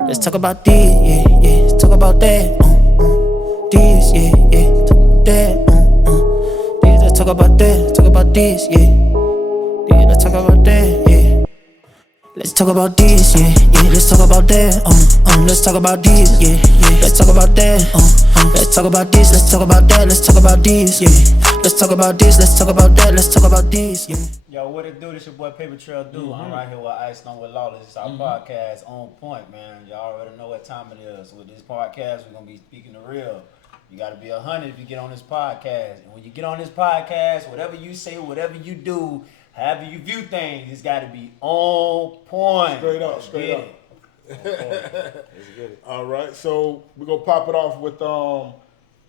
Let's talk about this, yeah, yeah. Let's talk about that, this, yeah, yeah. That, this. Let's talk about that. Talk about this, yeah, yeah. Let's talk about that, yeah. Let's talk about this, yeah, yeah. Let's talk about that, let's talk about this, yeah, yeah. Let's talk about that, let's talk about this. Let's talk about that. Let's talk about this, yeah. Let's talk about this. Let's talk about that. Let's talk about this, yeah. Yo, what it do? This your boy Paper Trail Do. I'm right here with Ice on with Lawless. It's our podcast on point, man. Y'all already know what time it is. With this podcast, we're gonna be speaking the real. You gotta be 100 if you get on this podcast. And when you get on this podcast, whatever you say, whatever you do, however you view things, it's gotta be on point. Straight up, straight up. All right, so we're gonna pop it off with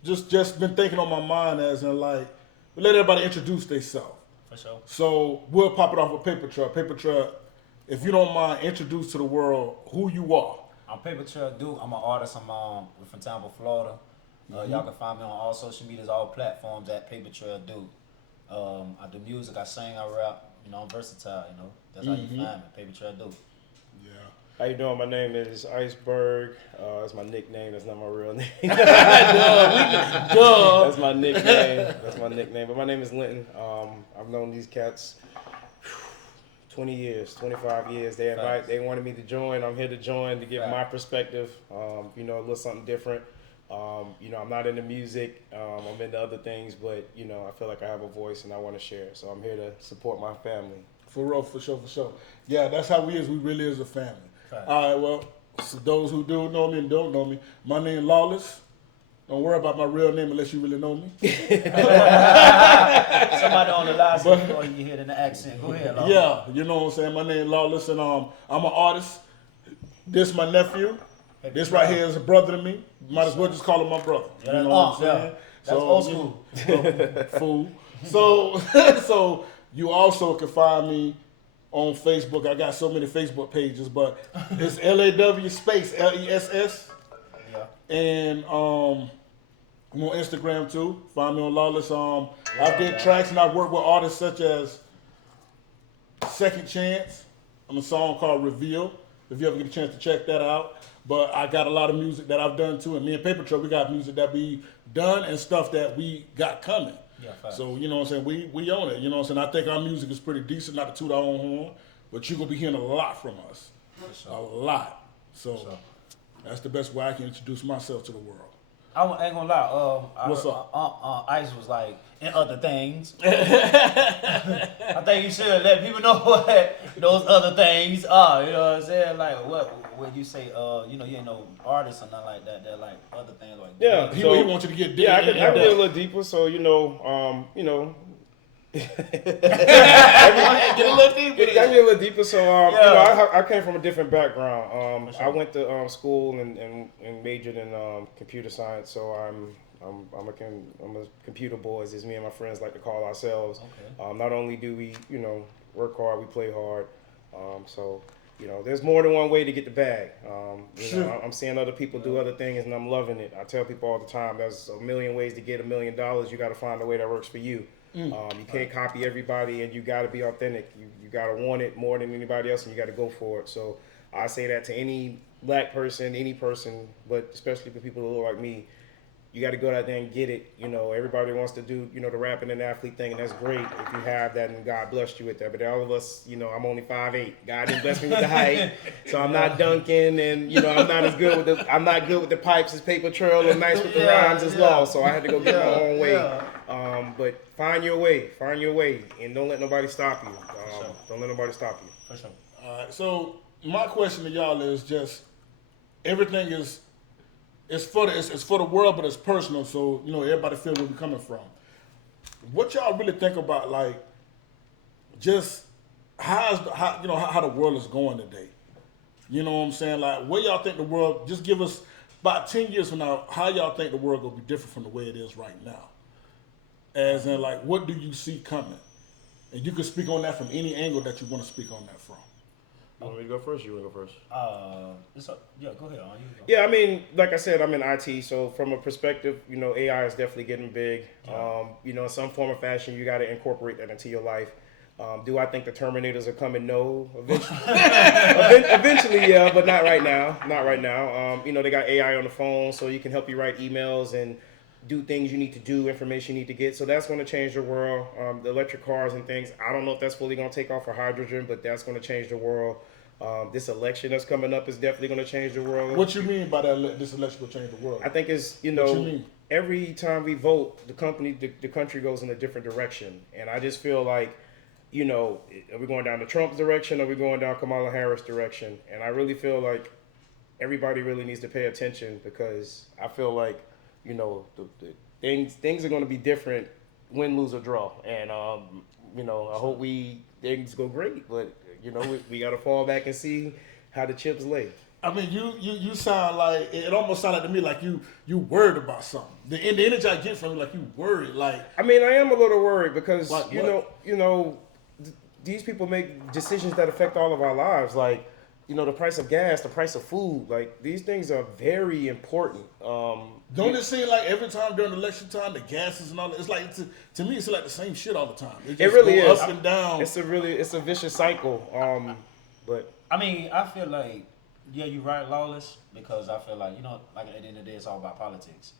just been thinking on my mind as in like let everybody introduce themselves. For sure. So we'll pop it off with Paper Truck. Paper Truck, if you don't mind, introduce to the world who you are. I'm Paper Trail Do. I'm an artist. We're from Tampa, Florida. Y'all can find me on all social medias, all platforms at Paper Trail Do. I do music, I sing, I rap. You know, I'm versatile. You know, that's how you find me. Paper Trail Do. Yeah. How you doing? My name is Iceberg. That's my nickname. That's not my real name. Duh. That's my nickname. That's my nickname. But my name is Linton. I've known these cats 20 years, 25 years. They wanted me to join. I'm here to join to give my perspective. You know, a little something different. You know, I'm not into music. I'm into other things, but you know, I feel like I have a voice and I want to share. So I'm here to support my family. For real, for sure, for sure. Yeah, that's how we is. We really is a family. Right. All right, well, so those who do know me and don't know me, my name Lawless. Don't worry about my real name unless you really know me. Somebody on the line said, oh, you hear it in the accent. Go ahead, Lawless. Yeah, you know what I'm saying? My name Lawless, and I'm an artist. This my nephew. This right here is a brother to me. Might as well just call him my brother. Yeah, you know what I'm saying? yeah. That's old school. Fool. So you also can find me on Facebook. I got so many Facebook pages, but it's LAW space LESS. Yeah. And I'm on Instagram too. Find me on Lawless. I did tracks and I work with artists such as Second Chance on a song called Reveal. If you ever get a chance to check that out. But I got a lot of music that I've done too. And me and Paper Truck, we got music that we done and stuff that we got coming. Yeah, facts. So, you know what I'm saying? We own it. You know what I'm saying? I think our music is pretty decent, not to toot our own horn. But you're going to be hearing a lot from us. sure. A lot. So sure. that's the best way I can introduce myself to the world. I ain't gonna lie. What's up? Ice was like, and other things. I think you should let people know what those other things are. You know what I'm saying? Like, when you say, you know, you ain't no artist or nothing like that. They're like other things like Yeah. that. He wants you to get deep. Yeah, I can get a little deeper. So you know, Get a little deeper. It got me a little deeper. So Yeah. you know, I came from a different background. For sure. I went to school and majored in computer science. So I'm a computer boy, as me and my friends like to call ourselves. Okay. Not only do we work hard, we play hard. So you know, there's more than one way to get the bag. You know, I'm seeing other people do other things, and I'm loving it. I tell people all the time, there's a million ways to get $1 million. You got to find a way that works for you. You can't copy everybody, and you got to be authentic. You got to want it more than anybody else, and you got to go for it. So I say that to any black person, any person, but especially for people who look like me. You got to go out there and get it. You know, everybody wants to do, you know, the rapping and athlete thing, and that's great if you have that and God blessed you with that. But all of us, you know, I'm only 5'8". God didn't bless me with the height, so I'm not dunking, and you know, I'm not good with the pipes as Paper Trail, or nice with the rhymes as Law. So I had to go get my own way. But find your way, and don't let nobody stop you. Don't let nobody stop you. For sure. All right. So my question to y'all is just everything is. It's for the world, but it's personal. So you know everybody feel where we're coming from. What y'all really think about, like, just how the world is going today? You know what I'm saying? Like, where y'all think the world? Just give us about 10 years from now. How y'all think the world gonna be different from the way it is right now? As in, like, what do you see coming? And you can speak on that from any angle that you want to speak on that from. You want me to go first? You want to go first? It's up. Yeah, go ahead. You go. Yeah, I mean, like I said, I'm in IT, so from a perspective, you know, AI is definitely getting big. You know, in some form or fashion, you got to incorporate that into your life. Do I think the Terminators are coming? No. Eventually, yeah, but not right now. Not right now. They got AI on the phone, so you can help you write emails and do things you need to do, information you need to get. So that's going to change the world. The electric cars and things, I don't know if that's fully going to take off for hydrogen, but that's going to change the world. This election that's coming up is definitely going to change the world. What you mean by that? This election will change the world? I think it's, What you mean? every time we vote, the country goes in a different direction. And I just feel like, are we going down the Trump's direction or are we going down Kamala Harris' direction? And I really feel like everybody really needs to pay attention because I feel like, the things are going to be different, win, lose, or draw. And, I hope things go great. But, we got to fall back and see how the chips lay. I mean, you sound like, it almost sounded to me like you worried about something. The energy I get from you, like you worried. Like, I mean, I am a little worried because, Like these people make decisions that affect all of our lives. Like, the price of gas, the price of food, like these things are very important. don't it seem like every time during election time, the gases and all that, it's like, to me, it's like the same shit all the time. It just really go is. up and down. It's a vicious cycle. But I mean, I feel like, yeah, you're right, Lawless, because I feel like, like at the end of the day, it's all about politics.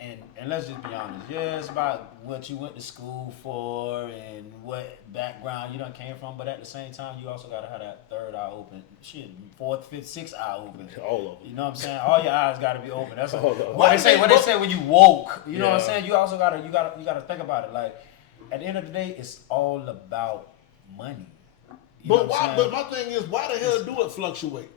And let's just be honest, yeah, it's about what you went to school for and what background you done came from, but at the same time, you also got to have that third eye open. Shit, fourth, fifth, sixth eye open. all of them. You know what I'm saying? All your eyes got to be open. That's All of them. what they say when you woke. You know what I'm Yeah. saying? You also got to think about it. Like, at the end of the day, it's all about money. You know But what I'm why? saying? But my thing is, why the hell do it fluctuate?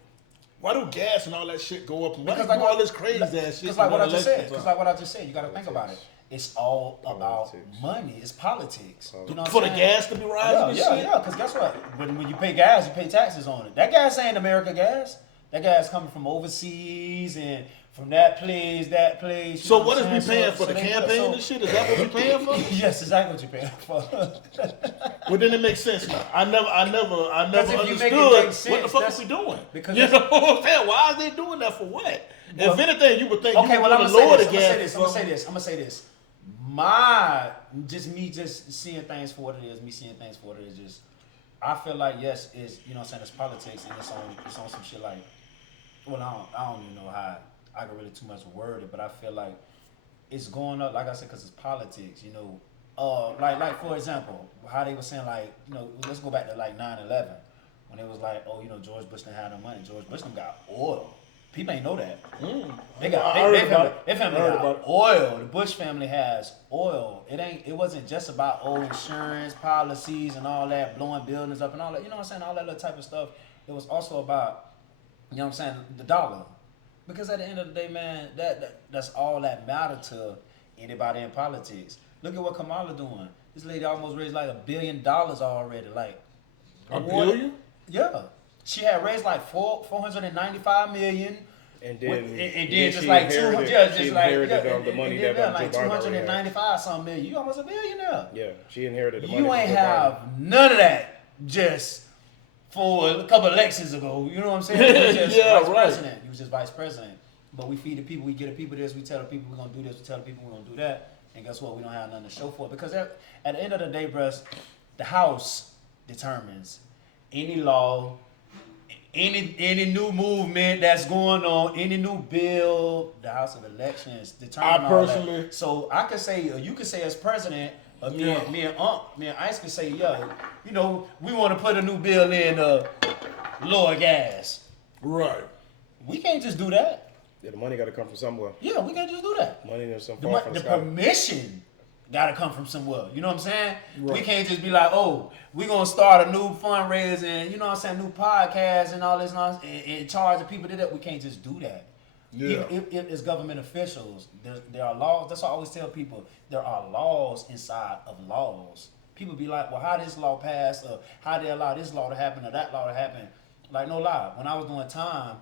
Why do gas and all that shit go up? And why Because do all this crazy ass shit? Because like what I just during said. election Because like what I just said. You got to think about it. It's all about Politics. money. It's politics. You know what For I'm the saying? gas to be rising and shit? Yeah. Because guess what? When you pay gas, you pay taxes on it. That gas ain't America gas. That gas coming from overseas and from that place. You So know what is I'm we saying? paying for? The campaign and shit? Is that what we paying for? Yes, exactly what you're paying for. Well, then it makes sense now. I never if you make it understood make what sense, the fuck that's- is we doing. because You that's- know what I'm saying? Why is they doing that for what? Well, if anything, you would think Okay, you well, would I'm lower gonna the say gas. this. or I'm gonna say something. this. I'm gonna say this. My just seeing things for what it is. Me seeing things for what it is. Just I feel like yes, is what I'm saying, it's politics and it's on some shit like. Well, I don't even know how I can really too much word it, but I feel like it's going up. Like I said, because it's politics. Like for example, how they were saying like let's go back to like 9/11 when it was like George Bush didn't have no money. George Bush done got oil. People ain't know that. They got I heard their about it. family I heard got about it. oil. The Bush family has oil. It wasn't just about insurance policies and all that, blowing buildings up and all that. You know what I'm saying? All that little type of stuff. It was also about the dollar. Because at the end of the day, man, that's all that matter to anybody in politics. Look at what Kamala doing. This lady almost raised like $1 billion already. Like $1 billion? Yeah. She had raised like 495 million. and then And then just she like inherited- 200, she just like inherited the money that like Joe Biden already had. 295 something million. You almost a billionaire. Yeah, she inherited the money. You from ain't Joe have Biden. none of that just for a couple of elections ago. You know what I'm saying? You was just Yeah, vice right. president. You was just vice president. But we feed the people, we get the people this, we tell the people we're gonna do this, we tell the people we're gonna do that. And guess what? We don't have nothing to show for it. Because at the end of the day, bruh, the House determines any law, any new movement that's going on, any new bill, the House of Elections determine I all that. personally- So I could say, or you could say as president, me and Ice could say, we want to put a new bill in lower gas. Right. We can't just do that. Yeah, the money got to come from somewhere. Yeah, we can't just do that. Money is some The, far mo- from the the sky. permission got to come from somewhere. You know what I'm saying? Right. We can't just be like, oh, we're going to start a new fundraiser, you know what I'm saying, new podcast and all this nonsense, and charge the people to that. We can't just do that. Yeah. If it's government officials, there are laws. That's what I always tell people. There are laws inside of laws. People be like, well, how this law passed, or how they allow this law to happen or that law to happen. Like, no lie. When I was doing time,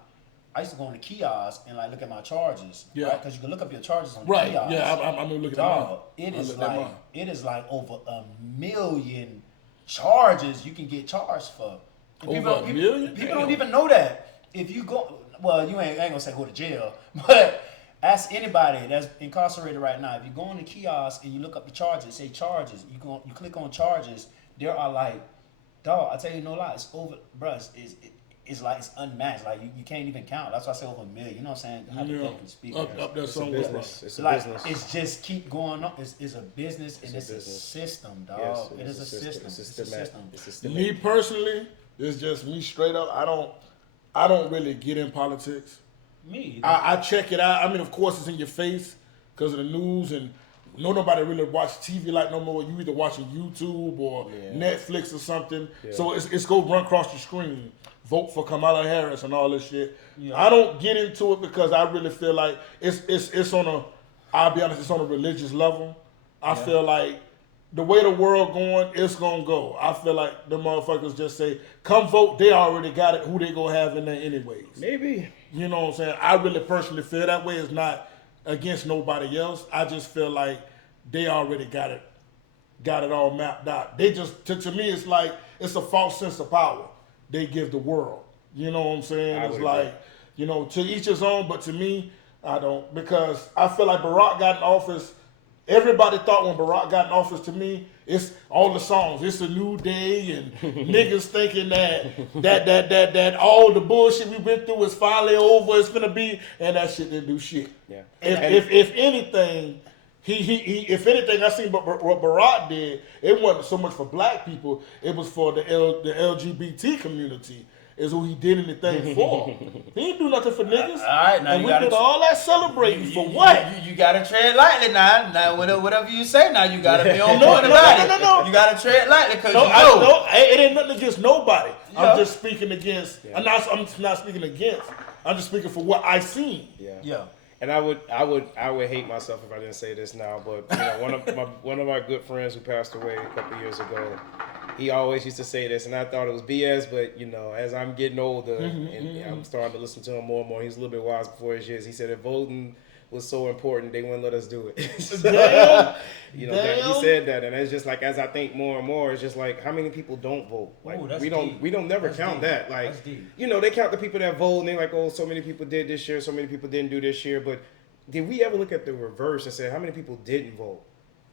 I used to go on the kiosk and like look at my charges. Yeah. Right? Because you can look up your charges on the Right. kiosk. Yeah, I'm looking at mine. Dog, it I is looked at like mine. over 1 million charges you can get charged for. And Over 1 million? People Damn. don't even know that. If you go, well, I ain't gonna say go to jail, but ask anybody that's incarcerated right now. If you go on the kiosk and you look up the charges, say charges. You click on charges. There are like Dog, I tell you no lie, it's over, bruh. It's like it's unmatched. Like you can't even count. That's why I say over a million. You know what I'm saying? Hypothetically speaking. Up there It's a somewhere. business. It's a Like business. it's just keep going on. It's a business and it's a business. system, dog. Yes, it is a system. It's It's a system. It's systematic. Me personally, it's just me straight up. I don't really get in politics. Me. I check it out. I mean, of course, it's in your face because of the news, and nobody really watch TV like no more. You either watching YouTube or Netflix or something. Yeah. So it's go run across the screen. Vote for Kamala Harris and all this shit. Yeah. I don't get into it because I really feel like it's on a. I'll be honest, it's on a religious level. I feel like the way the world going, it's gonna go. I feel like the motherfuckers just say, "Come vote." They already got it. Who they gonna have in there anyways? Maybe. You know what I'm saying? I really personally feel that way. It's not against nobody else. I just feel like they already got it all mapped out. They just to me, it's like it's a false sense of power they give the world. You know what I'm saying? I It's would like, to each his own, but to me, I don't, because I feel like Barack got in office. Everybody thought when Barack got in office, to me, it's all the songs. It's a new day, and niggas thinking that all the bullshit we went through is finally over. It's gonna be, and that shit didn't do shit. Yeah. If anything, if anything, I seen what Barack did. It wasn't so much for black people. It was for the LGBT community. Is who he did anything for. He didn't do nothing for niggas. All right, now and you we gotta did all that celebrating for what? You gotta tread lightly now. Now whatever you say now, you gotta be on point about it. No. You gotta tread lightly because It ain't nothing against nobody. Yeah. I'm just speaking against. I'm not speaking against. I'm just speaking for what I seen. Yeah. And I would hate myself if I didn't say this now, but one of my good friends who passed away a couple years ago, he always used to say this, and I thought it was BS, but as I'm getting older and I'm starting to listen to him more and more, he's a little bit wise before his years. He said if voting was so important, they wouldn't let us do it. Damn. He said that, and it's just like as I think more and more, it's just like how many people don't vote. Like Ooh, that's we don't deep. we don't never That's count deep. that. Like That's deep. they count the people that vote, and they're like, oh, so many people did this year, so many people didn't do this year. But did we ever look at the reverse and say how many people didn't vote?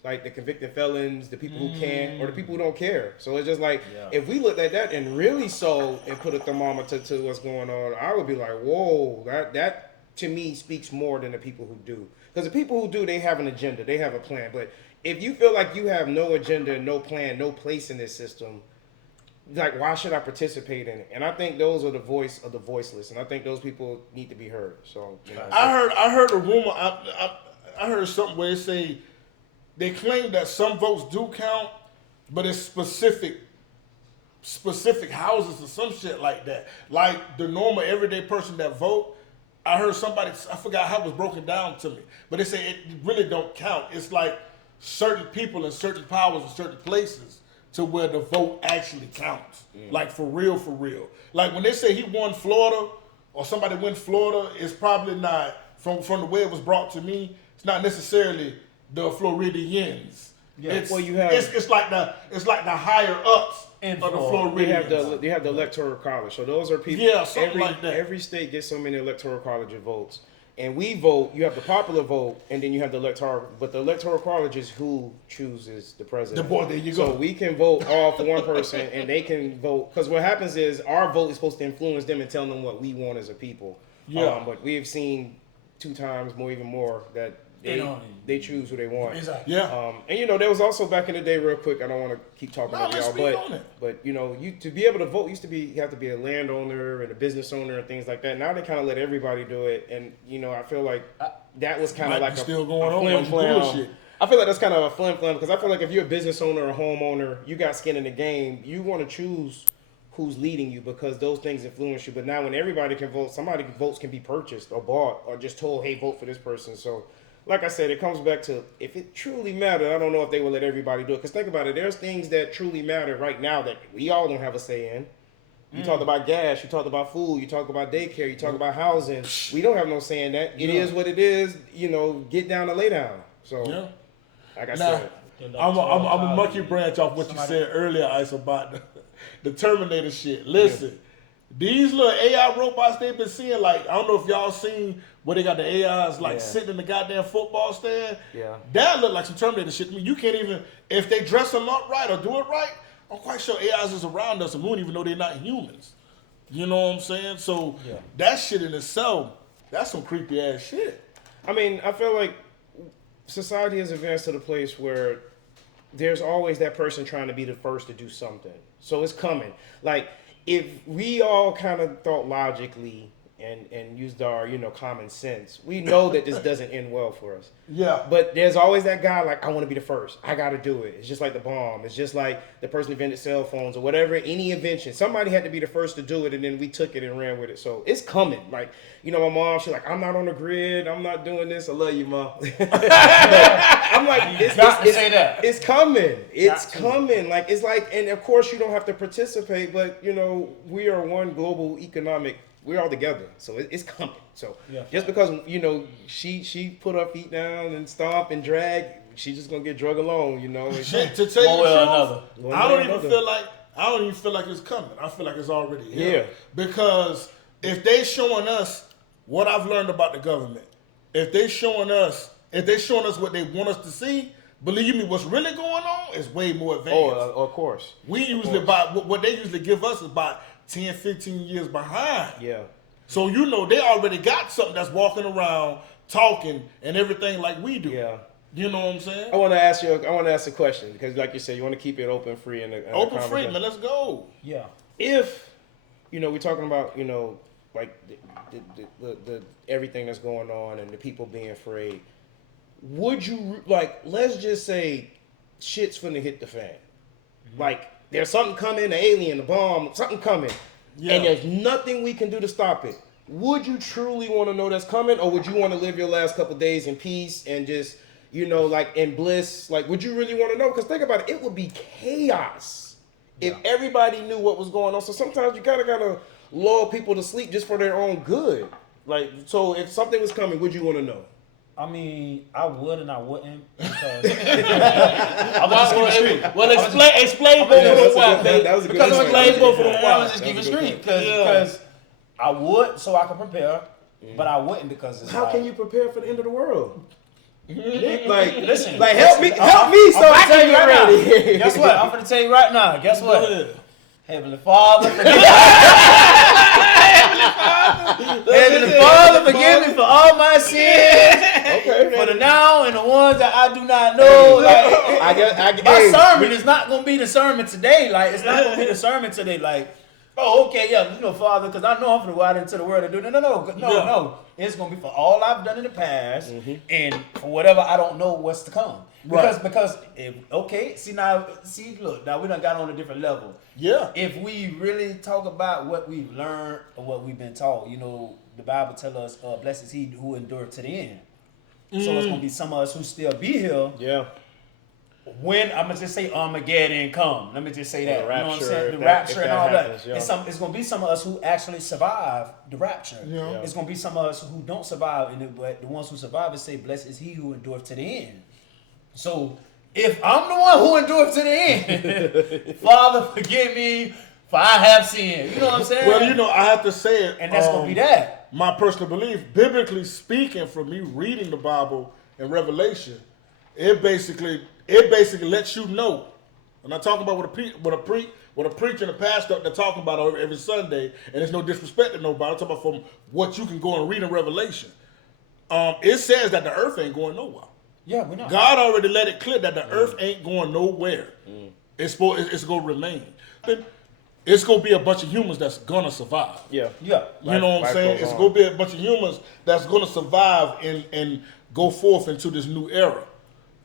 Like the convicted felons, the people who can't, or the people who don't care. So it's just like if we looked at that and really saw and put a thermometer to what's going on, I would be like, whoa, that to me speaks more than the people who do. Because the people who do, they have an agenda, they have a plan. But if you feel like you have no agenda, no plan, no place in this system, like why should I participate in it? And I think those are the voice of the voiceless, and I think those people need to be heard. So I heard a rumor. I heard something where they say they claim that some votes do count, but it's specific houses or some shit like that. Like the normal everyday person that vote. I heard somebody, I forgot how it was broken down to me, but they say it really don't count. It's like certain people in certain powers in certain places to where the vote actually counts. Like for real. Like when they say he won Florida or somebody win Florida, it's probably not, from the way it was brought to me, it's not necessarily the Floridians. Yeah. It's, Well, you have- it's like the higher ups In of the Florida. Floridians. you have the electoral college. So those are people. Yeah, something like that. Every state gets so many electoral college votes, and we vote. You have the popular vote, and then you have the electoral. But the electoral college is who chooses the president. The boy, there you So go. we can vote all for one person, and they can vote because what happens is our vote is supposed to influence them and tell them what we want as a people. Yeah. But we have seen 2 times even more that they choose who they want. Exactly. Yeah. And there was also back in the day, real quick. I don't want to keep talking No, about let's y'all, speak on it. but you to be able to vote you have to be a landowner and a business owner and things like that. Now they kind of let everybody do it, and I feel like that was kind Might of like be a still going on, flim like flam. bullshit. I feel like that's kind of a flim flam because I feel like if you're a business owner or a homeowner, you got skin in the game. You want to choose who's leading you because those things influence you. But now when everybody can vote, somebody's votes can be purchased or bought or just told, hey, vote for this person. So like I said, it comes back to if it truly mattered, I don't know if they will let everybody do it. Because think about it, there's things that truly matter right now that we all don't have a say in. You talked about gas, you talked about food, you talked about daycare, you talked about housing. We don't have no say in that. It is what it is, get down and lay down. So, like I Now, said. I'm a monkey branch off what you said earlier, Ice, about the Terminator shit. Listen, these little AI robots they've been seeing, like, I don't know if y'all seen where they got the AIs like sitting in the goddamn football stand. Yeah. That look like some Terminator shit. I mean, you can't even, if they dress them up right or do it right, I'm quite sure AIs is around us and we don't even know they're not humans. You know what I'm saying? So that shit in itself, that's some creepy ass shit. I mean, I feel like society has advanced to the place where there's always that person trying to be the first to do something. So it's coming. Like, if we all kind of thought logically and used our, common sense, we know that this doesn't end well for us. Yeah. But there's always that guy like, I want to be the first. I got to do it. It's just like the bomb. It's just like the person who invented cell phones or whatever, any invention. Somebody had to be the first to do it, and then we took it and ran with it. So it's coming. Like, my mom, she's like, I'm not on the grid. I'm not doing this. I love you, Mom. I'm like, say that. It's coming. It's coming. Like, it's like, and of course you don't have to participate, but, we are one global economic. We're all together, so it's coming. So just because she put her feet down and stomp and drag, she's just gonna get drug along, Shit, to tell you the truth, I don't even feel like it's coming. I feel like it's already here. Yeah. Because if they showing us what I've learned about the government, if they showing us what they want us to see, believe me, what's really going on is way more advanced. Oh, of course. We usually what they usually give us is about 10, 15 years behind. Yeah. So they already got something that's walking around, talking, and everything like we do. Yeah. You know what I'm saying? I want to ask a question because, like you said, you want to keep it open, free, and open, free, man. Let's go. Yeah. If we're talking about like the everything that's going on and the people being afraid, would you let's just say shit's finna hit the fan, like there's something coming, the alien, the bomb, something coming, and there's nothing we can do to stop it. Would you truly want to know that's coming, or would you want to live your last couple days in peace and just in bliss? Like, would you really want to know? Because think about it, it would be chaos if everybody knew what was going on. So sometimes you gotta lull people to sleep just for their own good. Like, so if something was coming, would you want to know? I mean, I would and I wouldn't because I'm just keep it straight. Well, explain both of them. That was a good Because answer. explain both of them. Yeah. I was just keep it straight because I would so I can prepare, but I wouldn't because it's How like, can you prepare for the end of the world? Listen, help me so I can get ready. Guess what? I'm gonna tell you right now. Guess what? Go ahead. Heavenly Father, forgive me. Heavenly Father, forgive me for all my sins. Okay, For the now and the ones that I do not know. Like, my sermon is not gonna be the sermon today. Like, it's not gonna be the sermon today. Like, okay, Father, because I know I'm gonna go out into the world and do no. It's gonna be for all I've done in the past and for whatever I don't know what's to come. Because look, now we done got on a different level. Yeah. If we really talk about what we've learned or what we've been taught, the Bible tells us, blessed is he who endured to the end. So it's gonna be some of us who still be here. Yeah. When I'm gonna just say Armageddon come, let me just say that. The You know what I'm rapture, saying? if The that rapture and all happens, that. yeah. It's gonna be some of us who actually survive the rapture. Yeah. It's gonna be some of us who don't survive, but the ones who survive it say, blessed is he who endureth to the end. So if I'm the one who endured to the end, Father, forgive me for I have sinned. You know what I'm saying? Well, I have to say it. And that's gonna be that. My personal belief, biblically speaking, from me reading the Bible and Revelation, it basically lets you know. I'm not talking about what a preacher and a pastor they're talking about every Sunday, and there's no disrespect to nobody. I'm talking about from what you can go and read in Revelation. It says that the earth ain't going nowhere. Yeah, we know. God already let it clear that the earth ain't going nowhere. It's going to remain. It's going to be a bunch of humans that's going to survive. Yeah. Yeah. You know what I'm saying? It's going to be a bunch of humans that's going to survive and go forth into this new era.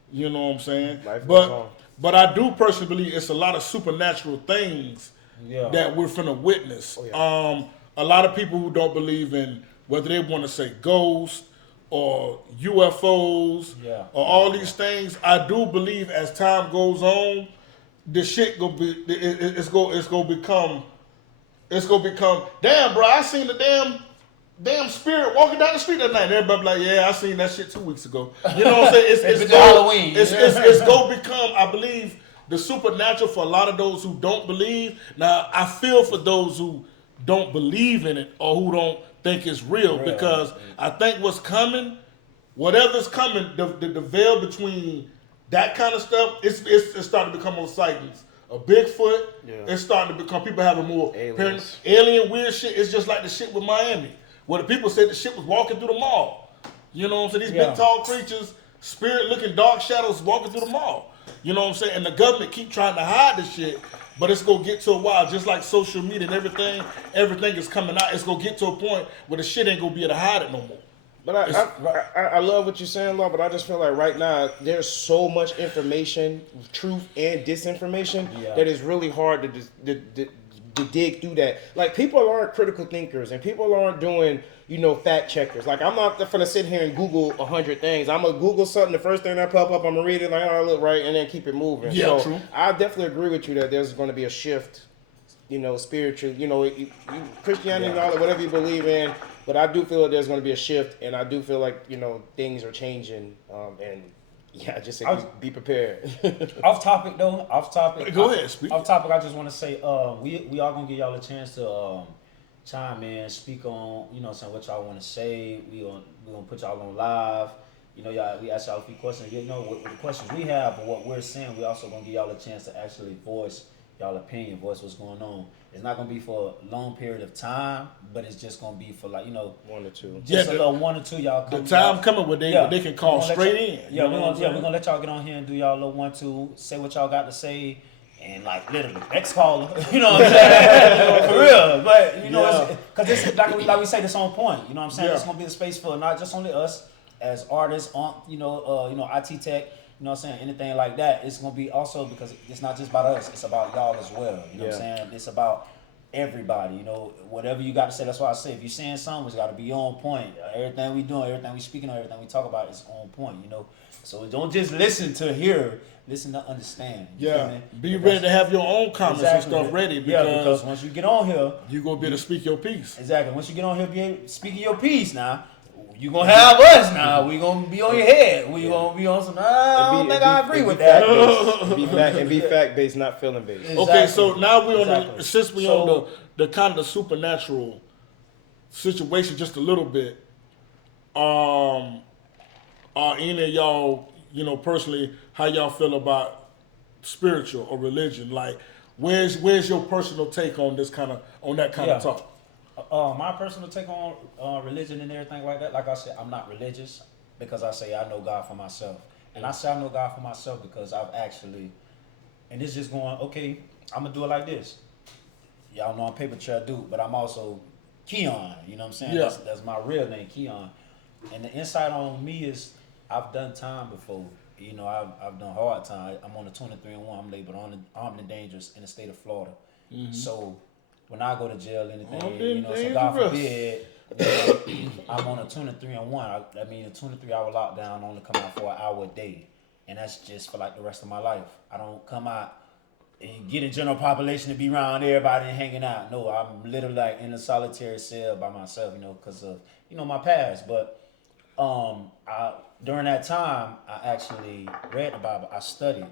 You know what I'm saying? Life goes on. But I do personally believe it's a lot of supernatural things that we're finna witness. Oh, yeah. A lot of people who don't believe in whether they want to say ghosts or UFOs or all these things, I do believe as time goes on, the shit it's gonna become. Damn, bro! I seen the damn spirit walking down the street that night. And everybody be like, yeah, I seen that shit 2 weeks ago. You know what I'm saying? It's Halloween. It's gonna become, I believe, the supernatural for a lot of those who don't believe. Now, I feel for those who don't believe in it or who don't think it's real because I think what's coming, whatever's coming, the veil between that kind of stuff, it's starting to become more sightings a Bigfoot. Yeah. It's starting to become people having more Aliens. alien weird shit. It's just like the shit with Miami, where the people said the shit was walking through the mall. You know what I'm saying? These big tall creatures, spirit looking dark shadows walking through the mall. You know what I'm saying? And the government keep trying to hide the shit, but it's gonna get to a while, just like social media and everything is coming out. It's gonna get to a point where the shit ain't gonna be able to hide it no more. But I love what you're saying, Law, but I just feel like right now there's so much information, truth and disinformation, that it's really hard to dig through that. Like, people aren't critical thinkers and people aren't doing, fact checkers. Like, I'm not gonna sit here and Google 100 things. I'm gonna Google something, the first thing that pop up, I'm gonna read it, like, oh, I look right, and then keep it moving. Yeah, so true. I definitely agree with you that there's gonna be a shift, spiritual, Christianity and all that, whatever you believe in. But I do feel that there's going to be a shift, and I do feel like, things are changing. Just say be prepared. Off topic. Go ahead, speak. Off topic, I just want to say, we are going to give y'all a chance to chime in, speak on, what y'all want to say. We gonna put y'all on live. We asked y'all a few questions. With the questions we have or what we're saying, we also going to give y'all a chance to actually voice y'all opinion, voice what's going on. It's not gonna be for a long period of time, but it's just gonna be for 1 or 2. Just a little 1 or 2 y'all. The time coming where they can call straight in. Yeah, we're gonna let y'all get on here and do y'all little 1, 2, say what y'all got to say, and literally next caller. You know what I'm saying? For real, but because it's like we say, this on point. You know what I'm saying? Yeah. It's gonna be a space for not just only us as artists, IT tech. You know what I'm saying? Anything like that, it's going to be also because it's not just about us. It's about y'all as well. You know what I'm saying? It's about everybody. Whatever you got to say. That's why I say if you're saying something, it's got to be on point. Everything we doing, everything we speaking on, everything we talk about is on point. So don't just listen to hear. Listen to understand. Be ready to have your own comments and stuff ready. Because once you get on here, you're going to be able to speak your piece. Exactly. Once you get on here, be able to speak your piece now. You gonna have us now. We gonna be on your head. We gonna be on some. I don't think I agree with that. Be fact based, not feeling based. Exactly. Okay, so now we're on the kind of supernatural situation just a little bit. Are any of y'all, personally, how y'all feel about spiritual or religion? Like, where's your personal take on that kind of talk? My personal take on religion and everything like that, like I said, I'm not religious because I say I know God for myself. And I say I know God for myself because I've actually, and it's just going, okay, I'm going to do it like this. Y'all know I'm Paper Trail Dude, but I'm also Keon, you know what I'm saying? Yeah. That's my real name, Keon. And the insight on me is I've done time before. I've done hard time. I'm on the 23-1. I'm labeled armed and dangerous in the state of Florida. Mm-hmm. So when I go to jail, anything, so God forbid, I'm on a 23-1. That means a 23-hour lockdown, only come out for an hour a day. And that's just for the rest of my life. I don't come out and get in general population to be around everybody and hanging out. No, I'm literally in a solitary cell by myself, because of, my past. But during that time, I actually read the Bible. I studied.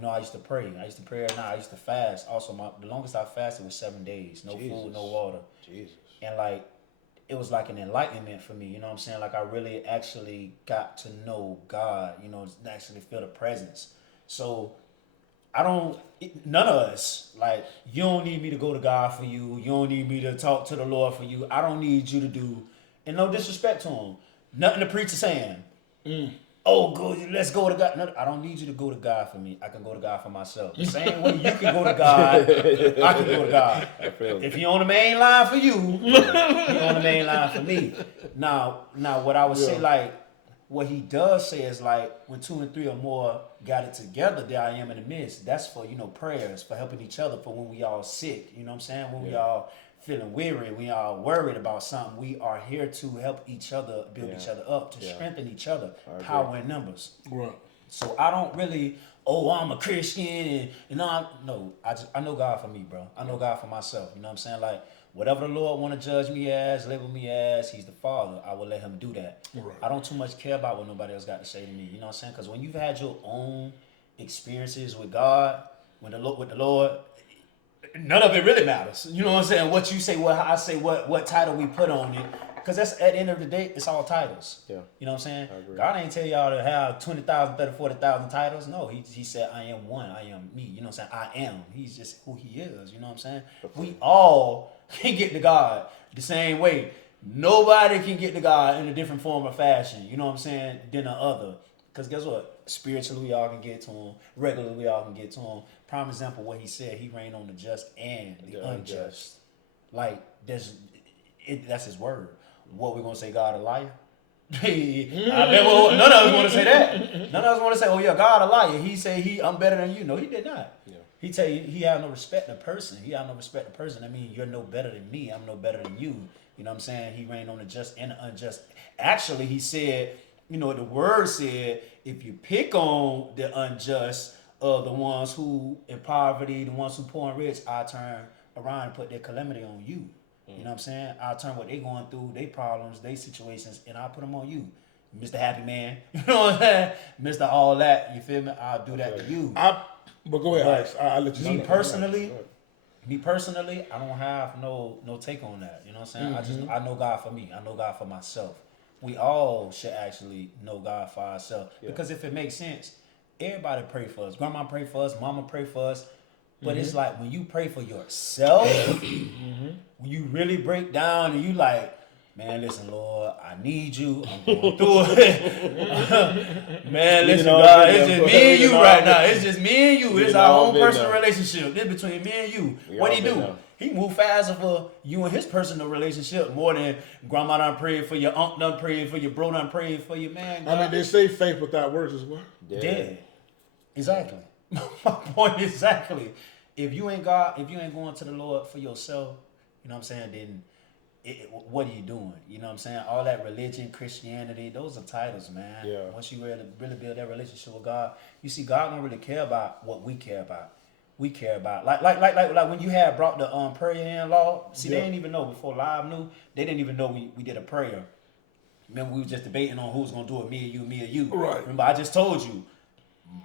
I used to pray. I used to pray at night. I used to fast. Also, the longest I fasted was 7 days. No food, no water. Jesus. And it was like an enlightenment for me. You know what I'm saying? I really actually got to know God, actually feel the presence. So none of us, you don't need me to go to God for you. You don't need me to talk to the Lord for you. I don't need you to do, and no disrespect to him, nothing the preacher saying. Oh, good, let's go to God. No, I don't need you to go to God for me. I can go to God for myself. The same way you can go to God, I can go to God. If you're on the main line for you, you're on the main line for me. Now, what I would say, what he does say is when 2 and 3 or more got it together, there I am in the midst. That's for, prayers, for helping each other, for when we all sick. You know what I'm saying? When we all feeling weary, we are worried about something. We are here to help each other, build each other up, to strengthen each other. Power in numbers. Right. So I don't really, I'm a Christian and I know God for me, bro. I know God for myself. You know what I'm saying? Whatever the Lord want to judge me as, label me as, he's the Father, I will let him do that. Right. I don't too much care about what nobody else got to say to me. You know what I'm saying? Because when you've had your own experiences with God, with the Lord, none of it really matters. You know what I'm saying? What you say, what I say, what title we put on it. because that's at the end of the day, it's all titles. Yeah. You know what I'm saying? I agree. God ain't tell y'all to have 20,000, 30, 40,000 titles. No, he said, I am one. I am me. You know what I'm saying? I am. He's just who he is. You know what I'm saying? We all can get to God the same way. Nobody can get to God in a different form or fashion. You know what I'm saying? Than the other. Because guess what? Spiritually, we all can get to him. Regularly, we all can get to him. Prime example, what he said, he reigned on the just and the unjust. Like, that's his word. What we gonna say, God a liar? I bet none of us want to say that. None of us want to say, oh yeah, God a liar. He say I'm better than you. No, he did not. Yeah. He tell you he had no respect to person. He had no respect to person. I mean, you're no better than me. I'm no better than you. You know what I'm saying? He reigned on the just and the unjust. Actually, he said, you know, the word said, if you pick on the unjust, the ones who in poverty, the ones who poor and rich, I turn around and put their calamity on you. You know what I'm saying? I'll turn what they going through, their problems, their situations, and I'll put them on you. Mr. Happy Man. You know what I'm saying? Mr. All that. You feel me? I'll do that to you. But go ahead, I'll let you Me personally, I don't have no take on that. You know what I'm saying? I know God for me. I know God for myself. We all should actually know God for ourselves. Yeah. Because if it makes sense, everybody pray for us. Grandma pray for us, mama pray for us. But it's like when you pray for yourself, when you really break down and you like, man, listen, Lord, I need you. I'm going through it. Man, listen, God, it's just me and you right now. It's just me and you. It's our own personal relationship. It's between me and you. What he do? He move faster for you and his personal relationship more than grandma done prayed for your uncle done prayed for your bro done prayed for your man. God. I mean, they say faith without works is what? Dead. Exactly. My point exactly. If you ain't going to the Lord for yourself, you know what I'm saying, then what are you doing? You know what I'm saying? All that religion, Christianity, those are titles, man. Yeah. Once you really build that relationship with God, you see, God don't really care about what we care about. We care about like when you had brought the prayer in law. See, they didn't even know before Live knew. They didn't even know we did a prayer. Remember, we were just debating on who's gonna do it, me or you. Right. Remember, I just told you.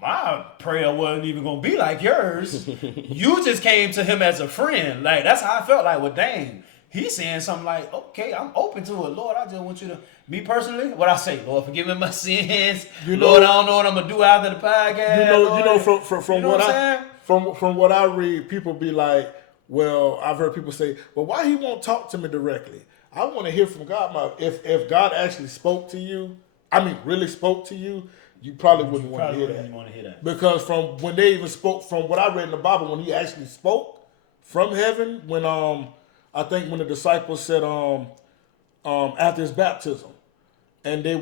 My prayer wasn't even gonna be like yours. You just came to him as a friend. Like, that's how I felt like, well, dang, he's saying something like, okay, I'm open to it. Lord, I just want you to, me personally, what I say, Lord, forgive me my sins. Lord, I don't know what I'm gonna do after the podcast. From what I read, people be like, well, I've heard people say, well, why he won't talk to me directly? I want to hear from God. If God actually spoke to you, really spoke to you, you probably wouldn't want to hear that. Because from when they even spoke, from what I read in the Bible, when he actually spoke from heaven, when I think when the disciples said after his baptism, and they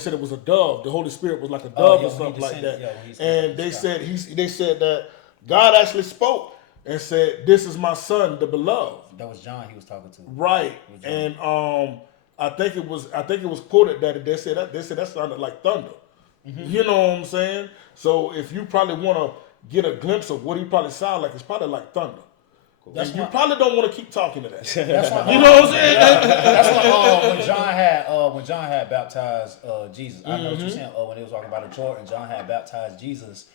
said it was a dove. The Holy Spirit was like a dove or something like that. And they said that God actually spoke and said, "This is my son, the beloved." That was John he was talking to. Right. And I think it was quoted that they said that sounded like thunder. Mm-hmm. You know what I'm saying? So if you probably want to get a glimpse of what he probably sounds like, it's probably like thunder. Cool. You probably don't want to keep talking to that. That's why, you know what I'm saying? That's why when John had baptized Jesus, I know what you're saying. When they was talking about the Jordan, John had baptized Jesus,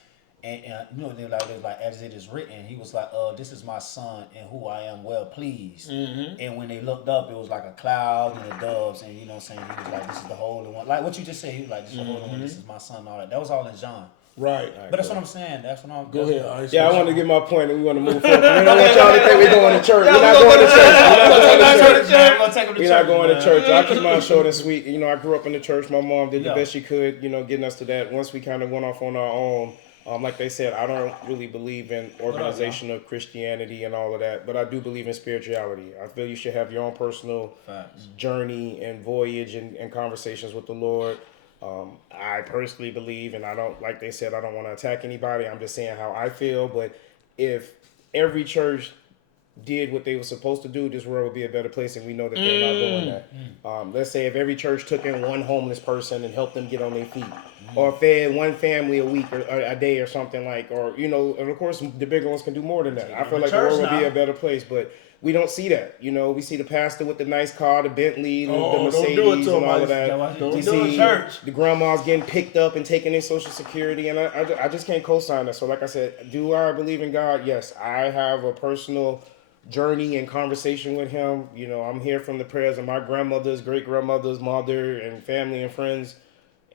and you know they was like as it is written, he was like, "This is my son, in who I am well pleased." Mm-hmm. And when they looked up, it was like a cloud and the doves, and you know what I'm saying, he was like, "This is the Holy One," like what you just said. He was like, "This is the Holy One. This is my son." And all that. That was all in John. Right. But that's what I'm saying. That's what I'm. Go ahead. Yeah, I want to get my point, and we want to move forward. We don't want y'all to think we're going to church. We're not going to church. We're not going to church. I keep mine short and sweet. You know, I grew up in the church. My mom did the best she could, you know, getting us to that. Once we kind of went off on our own, like they said, I don't really believe in organizational Christianity and all of that, but I do believe in spirituality. I feel you should have your own personal journey and voyage and conversations with the Lord. I personally believe, and I don't, like they said, I don't want to attack anybody. I'm just saying how I feel. But if every church did what they were supposed to do, this world would be a better place, and we know that they're not doing that. Let's say if every church took in one homeless person and helped them get on their feet, or fed one family a week or a day or something like, or, you know, and of course the bigger ones can do more than that. I feel like the world would be a better place, but we don't see that. You know, we see the pastor with the nice car, the Bentley, the Mercedes, and all of that. We see the grandmas getting picked up and taking in Social Security, and I just can't co-sign that. So like I said, do I believe in God? Yes. I have a personal journey and conversation with him. You know, I'm here from the prayers of my grandmother's, great grandmother's mother, and family and friends.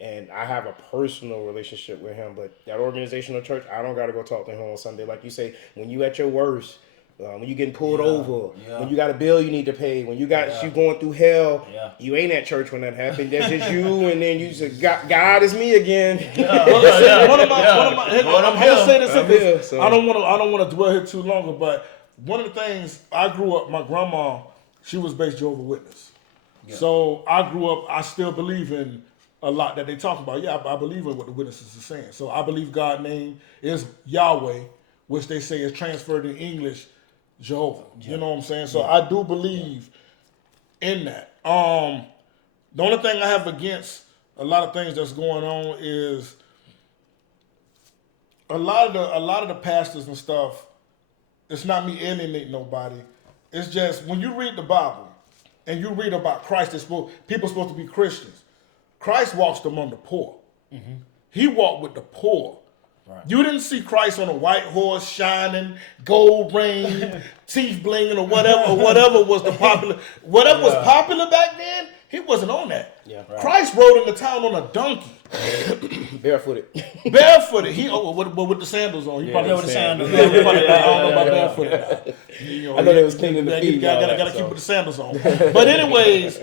And I have a personal relationship with him. But that organizational church, I don't got to go talk to him on Sunday. Like you say, when you at your worst, when you getting pulled over, when you got a bill you need to pay, when you got you going through hell, you ain't at church when that happened. That's just you, and then you just God is me again. I'm gonna say this. I don't want to dwell here too long, but one of the things I grew up, my grandma, she was based Jehovah's Witness, so I grew up. I still believe in a lot that they talk about. Yeah, I believe in what the witnesses are saying. So I believe God's name is Yahweh, which they say is transferred in English. Jehovah, you know what I'm saying? So I do believe in that. The only thing I have against a lot of things that's going on is a lot of the pastors and stuff. It's not me alienating nobody. It's just when you read the Bible and you read about Christ, people supposed to be Christians. Christ walks among the poor. Mm-hmm. He walked with the poor. Right. You didn't see Christ on a white horse shining, gold ring, teeth blinging, or whatever was the popular. Whatever was popular back then, he wasn't on that. Yeah, right. Christ rode in the town on a donkey, barefooted. He with the sandals on. He probably with the sandals. I don't know about barefooted. I know they was cleaning the feet. Gotta keep with the sandals on. But anyways,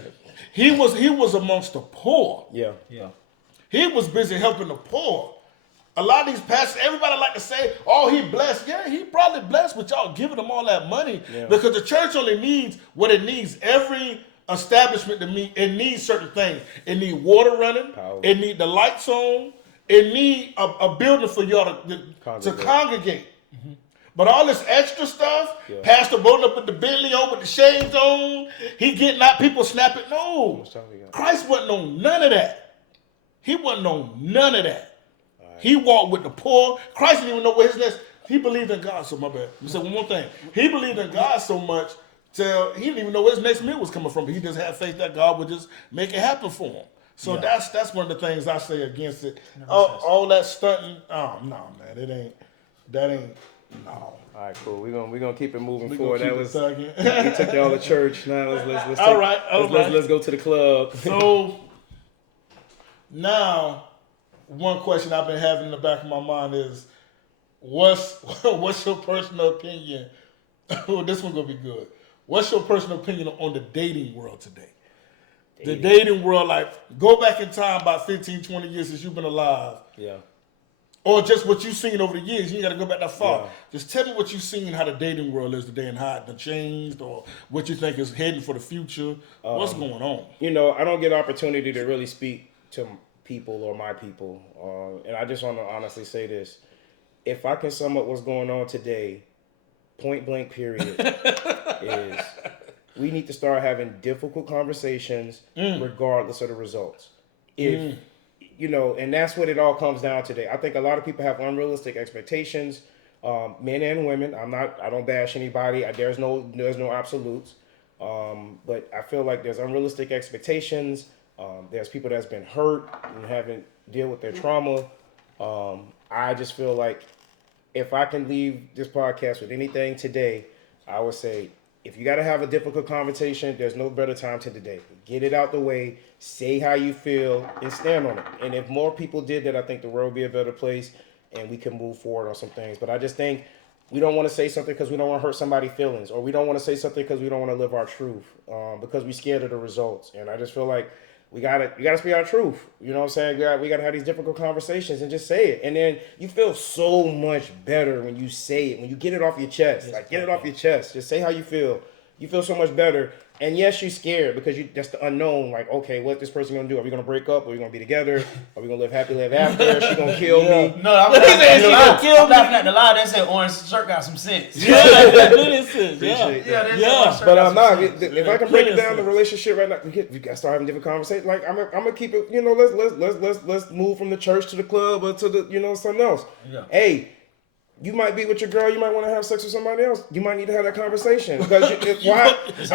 he was amongst the poor. Yeah. He was busy helping the poor. A lot of these pastors, everybody like to say, oh, he blessed. Yeah, he probably blessed, but y'all giving him all that money because the church only needs what it needs. Every establishment to meet, it needs certain things. It need water running. Power. It need the lights on. It need a building for y'all to congregate. Mm-hmm. But all this extra stuff, pastor rolling up with the Bentley on, with the shades on, he getting out, people snapping. No, Christ wasn't on none of that. He wasn't on none of that. He walked with the poor. Christ didn't even know what his next. He believed in God so much. You said one more thing. He believed in God so much till he didn't even know where his next meal was coming from. But he just had faith that God would just make it happen for him. So that's one of the things I say against it. All that stunting. Oh no, man, that ain't. No. All right, cool. We're gonna keep it moving forward. That was we took y'all to church. Now let's let's go to the club. So now. One question I've been having in the back of my mind is, what's your personal opinion? This one's gonna be good. What's your personal opinion on the dating world today? The dating world, like, go back in time about 15, 20 years since you've been alive. Yeah. Or just what you've seen over the years. You ain't gotta go back that far. Yeah. Just tell me what you've seen, how the dating world is today and how it changed, or what you think is heading for the future. What's going on? You know, I don't get an opportunity to really speak to people or my people, and I just want to honestly say this: if I can sum up what's going on today, point blank period, is we need to start having difficult conversations regardless of the results. If you know, and that's what it all comes down today. I think a lot of people have unrealistic expectations, men and women. I don't bash anybody. There's no absolutes, but I feel like there's unrealistic expectations. There's people that's been hurt and haven't dealt with their trauma. I just feel like if I can leave this podcast with anything today, I would say if you got to have a difficult conversation, there's no better time than today. Get it out the way, say how you feel, and stand on it. And if more people did that, I think the world would be a better place and we can move forward on some things. But I just think we don't want to say something because we don't want to hurt somebody's feelings, or we don't want to say something because we don't want to live our truth, because we're scared of the results. And I just feel like we gotta speak our truth. You know what I'm saying? We gotta have these difficult conversations and just say it. And then you feel so much better when you say it, when you get it off your chest. Like, get it off your chest. Just say how you feel. You feel so much better. And yes, you're scared because that's the unknown. Like, okay, what this person gonna do? Are we gonna break up? Are we gonna be together? Are we gonna live happy, live after? Is she gonna kill me? No, I'm laughing at the lie. They said orange shirt got some sense. But I'm not. If I can break it down, the relationship right now, we gotta start having different conversations. Like, I'm gonna keep it. You know, let's move from the church to the club or to the something else. Yeah. Hey. You might be with your girl. You might want to have sex with somebody else. You might need to have that conversation because it's uncomfortable. It's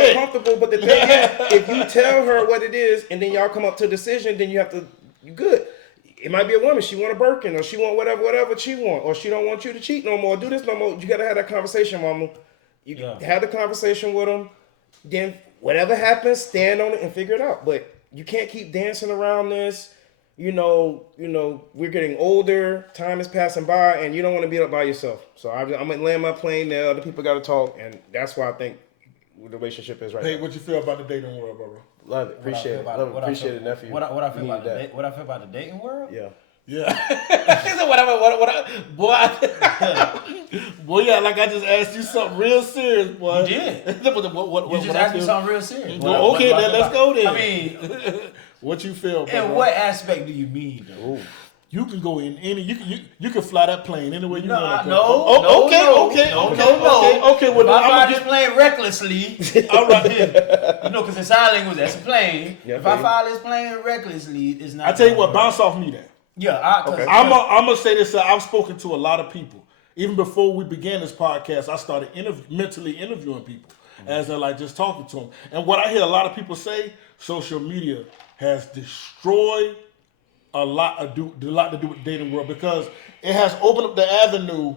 uncomfortable. But the thing is, if you tell her what it is and then y'all come up to a decision, then you good. it might be a woman. She want a Birkin, or she want whatever she want, or she don't want you to cheat no more, do this no more. You gotta have that conversation, mama. You have the conversation with them. Then whatever happens, stand on it and figure it out. But you can't keep dancing around this. You know, we're getting older. Time is passing by, and you don't want to be up by yourself. So I'm gonna land my plane there. Other people got to talk, and that's why I think the relationship is right Hey, now. what you feel about the dating world, brother? Love it. Appreciate it. Love it. Appreciate it, nephew. What I feel You about need that. what I feel about the dating world? Yeah. Yeah. He said, boy, yeah, like I just asked you something real serious, boy. You did. what, You just asked me something real serious. Okay, let's go then. I mean, what you feel, brother? in what aspect do you mean, though? You can go in any. You can fly that plane anywhere you want to No, go. no, Okay. Okay, Well, if I fly I'm this plane recklessly, all right. because in sign language that's a plane. Yeah, if I baby. fly this plane recklessly, it's not. I tell you what, gonna work. bounce off me then. Yeah, Okay. I'm gonna say this. I've spoken to a lot of people. Even before we began this podcast, I started mentally interviewing people as they're like just talking to them. And what I hear a lot of people say, social media has destroyed a lot to do with the dating world, because it has opened up the avenue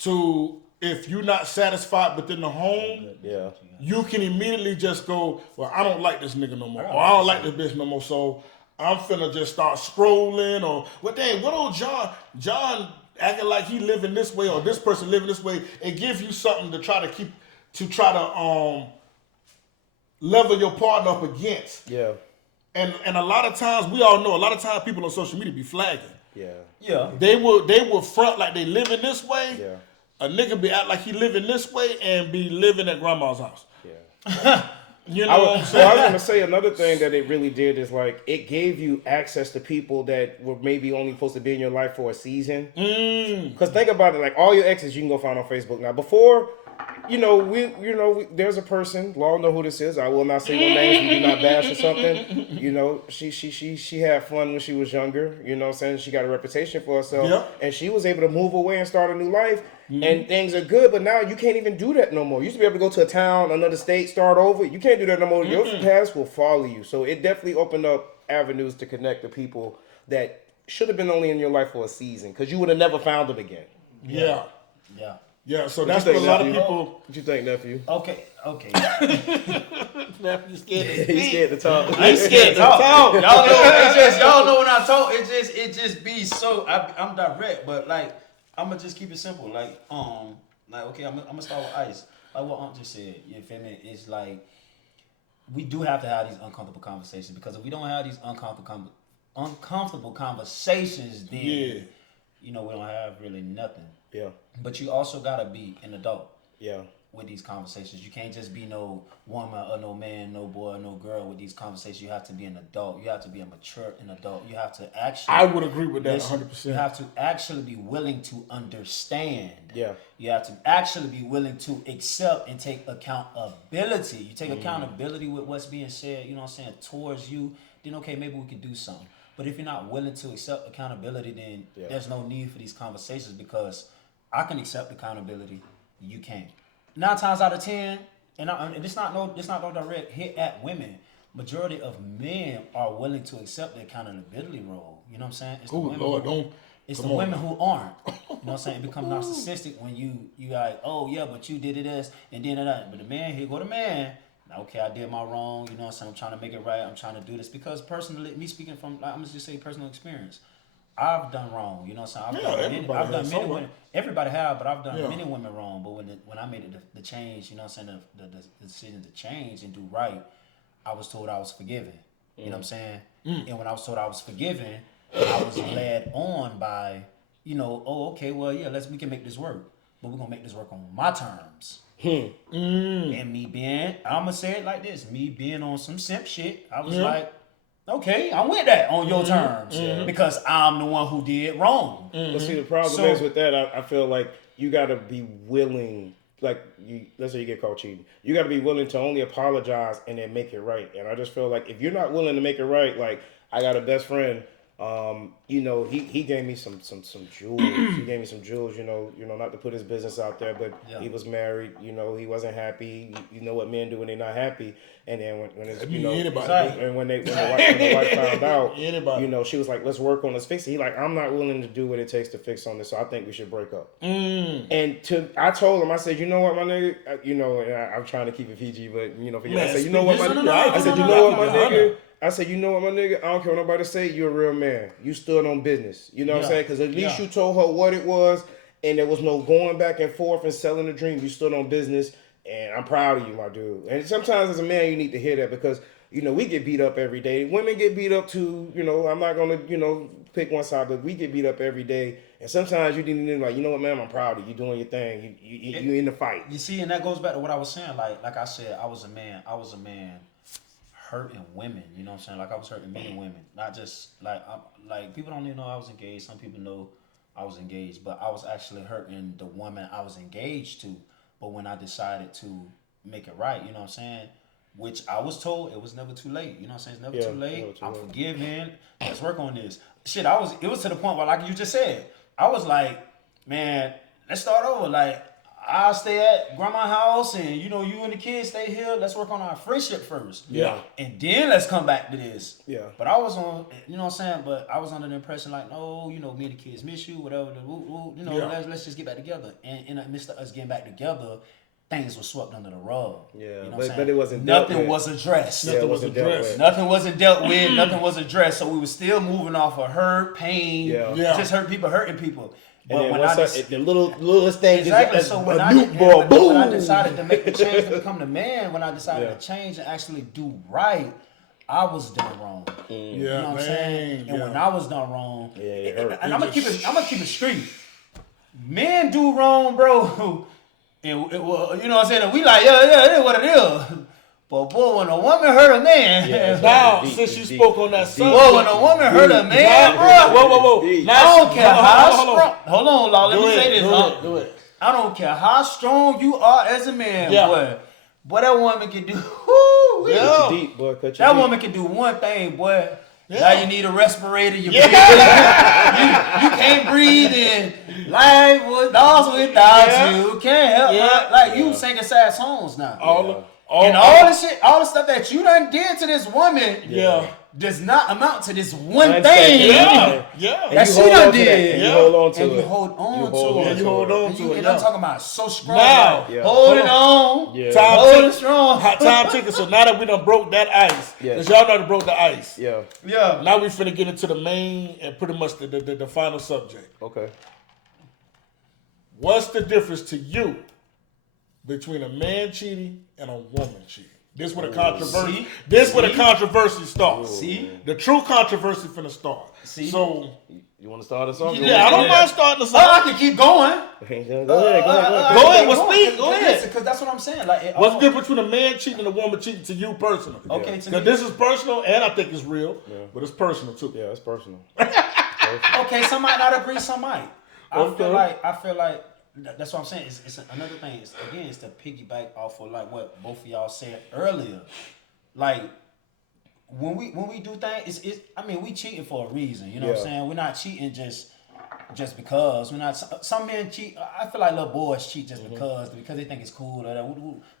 to, if you're not satisfied within the home, Yeah. you can immediately just go, well, I don't like this nigga no more, or I don't like this bitch no more, so I'm finna just start scrolling, or well, dang, what old John acting like he living this way, or this person living this way. It gives you something to try to level your partner up against. Yeah. And a lot of times, we all know, a lot of times people on social media be flagging. Yeah. Yeah. They will front like they living this way. Yeah. A nigga be act like he living this way and be living at grandma's house. Yeah. You know I what I'm was saying? going to say another thing that it really did is like it gave you access to people that were maybe only supposed to be in your life for a season. Because think about it, like all your exes you can go find on Facebook now. Before, there's a person. Law know who this is. I will not say no names. We do not bash or something. You know, she had fun when she was younger. You know what I'm saying? She got a reputation for herself, Yep. and she was able to move away and start a new life. And things are good, but now you can't even do that no more. You used to be able to go to a town, another state, start over. You can't do that no more. Your past will follow you. So it definitely opened up avenues to connect to people that should have been only in your life for a season, because you would have never found them again. Yeah. Yeah. Yeah, so What that's you what a think, lot of nephew? people. What you think, nephew? Okay. You scared He's scared to talk. I ain't scared to talk. Y'all know. It's just y'all know when I talk. It just be so. I'm direct, but like I'm gonna just keep it simple. Like okay, I'm gonna start with Ice. Like what just said. You feel me? It's like we do have to have these uncomfortable conversations, because if we don't have these uncomfortable conversations, then we don't have really nothing. Yeah. But you also gotta be an adult. Yeah. With these conversations, you can't just be no woman or no man, no boy or no girl with these conversations. You have to be an adult. You have to be a mature adult. You have to actually. I would agree with that listen. 100%. You have to actually be willing to understand. Yeah. You have to actually be willing to accept and take accountability. You take accountability with what's being said, you know what I'm saying, towards you, then okay, maybe we can do something. But if you're not willing to accept accountability, then there's no need for these conversations, because I can accept accountability, you can't. 9 times out of 10, and it's not no direct hit at women. Majority of men are willing to accept the accountability role. You know what I'm saying? It's the women women who aren't. You know what I'm saying? It become narcissistic when you like, oh yeah, but you did it this and then that. But the man, here go the man. Now, okay, I did my wrong. You know what I'm saying? I'm trying to make it right. I'm trying to do this, because personally, me speaking from, I'm gonna just say personal experience. I've done wrong, you know what I'm saying? I've done many women. Everybody have, but I've done many women wrong. But when I made the change, you know what I'm saying, the decision to change and do right, I was told I was forgiven. You know what I'm saying? And when I was told I was forgiven, I was led on by, okay, well, yeah, we can make this work, but we're gonna make this work on my terms. And me being, I'm gonna say it like this: me being on some simp shit, I was like, okay, I went that on your terms, because I'm the one who did wrong. But see, the problem is with that, I feel like you got to be willing, like, let's say you get caught cheating. You got to be willing to only apologize and then make it right. And I just feel like if you're not willing to make it right, like, I got a best friend, You know, he gave me some jewels. He gave me some jewels. You know, not to put his business out there, but he was married. You know, he wasn't happy. You know what men do when they're not happy. And then when it's anybody. and when the wife found out, Anybody. you know, she was like, let's work on this, fix it. He like, I'm not willing to do what it takes to fix on this, so I think we should break up. And I told him, I said, you know what, my nigga, you know, and I'm trying to keep it PG, but you know, I said, you know what, my nigga, I said, you know what, my nigga. I said, you know what, my nigga? I don't care what nobody say. You're a real man. You stood on business. You know what I'm saying? Because at least you told her what it was, and there was no going back and forth and selling the dream. You stood on business, and I'm proud of you, my dude. And sometimes as a man, you need to hear that because, you know, we get beat up every day. Women get beat up too. You know, I'm not going to, you know, pick one side, but we get beat up every day. And sometimes you need to be like, you know what, man? I'm proud of you. You doing your thing. You in the fight. You see, and that goes back to what I was saying. Like I said, I was a man. Hurting women, you know what I'm saying? Like I was hurting men and women, not just like people don't even know I was engaged. Some people know I was engaged, but I was actually hurting the woman I was engaged to. But when I decided to make it right, you know what I'm saying? Which I was told it was never too late. You know what I'm saying? It's never too late. I'm forgiving. Let's work on this. Shit, it was to the point where, like you just said, I was like, man, let's start over. Like, I'll stay at grandma's house and, you know, you and the kids stay here. Let's work on our friendship first. Yeah. And then let's come back to this. Yeah. But I was on, you know what I'm saying? But I was under the impression like, no, you know, me and the kids miss you, whatever. You know, let's just get back together. And in the midst of us getting back together, things were swept under the rug. Yeah. You know But it wasn't dealt Nothing with. was addressed. Yeah, it wasn't dealt with. Nothing wasn't dealt with. Nothing was addressed. So we were still moving off of hurt, pain. Yeah. Just hurting people. And But then when the littlest thing exactly. is So a when I nuke ball, boom. when I decided to make the change to become the man, when I decided to change and actually do right, I was done wrong. You know what I'm saying? And when I was done wrong, it hurt. and I'm gonna keep it straight. Men do wrong, bro. And you know what I'm saying? And we like, yeah, it is what it is. But boy, when a woman hurt a man, Now, since you spoke on that subject, boy, when a woman hurt a man, bro, whoa. I don't care how strong. Hold on, Law. Let me Go say ahead, this. go ahead. I don't care how strong you are as a man, boy. Boy, that woman can do. Cut you deep, boy. Cut you That deep. woman can do one thing, boy. Now you need a respirator. You can't breathe in. Life was lost without you. Can't help. Like you singing sad songs now. All the stuff that you done did to this woman, does not amount to this one thing. That she done did. You hold on to and it. you hold on to it. You hold on to it. And I'm talking about so strong. Now, like, holding on. Yeah. Holding strong. Time ticking. So now that we done broke that ice, because y'all know that broke the ice. Yeah. Now we finna get into the main and pretty much the final subject. Okay. What's the difference to you between a man cheating and a woman cheating? This where the controversy. This where the controversy starts. See? The true controversy finna start. See? So You want to start us off? yeah, I don't mind starting the Oh, I song. can keep going. Go ahead. Go ahead, well, speak. Go ahead. Because that's what I'm saying. Like, What's the difference between a man cheating and a woman cheating to you personally? Okay, to me. Because this is personal and I think it's real, but it's personal too. Yeah, it's personal. Okay, some might not agree, some might. I Okay. feel like that's what I'm saying. It's another thing. It's to piggyback off of like what both of y'all said earlier. Like when we do things, I mean we cheating for a reason. You know what I'm saying? We're not cheating just because. We're not. Some men cheat. I feel like little boys cheat just because they think it's cool.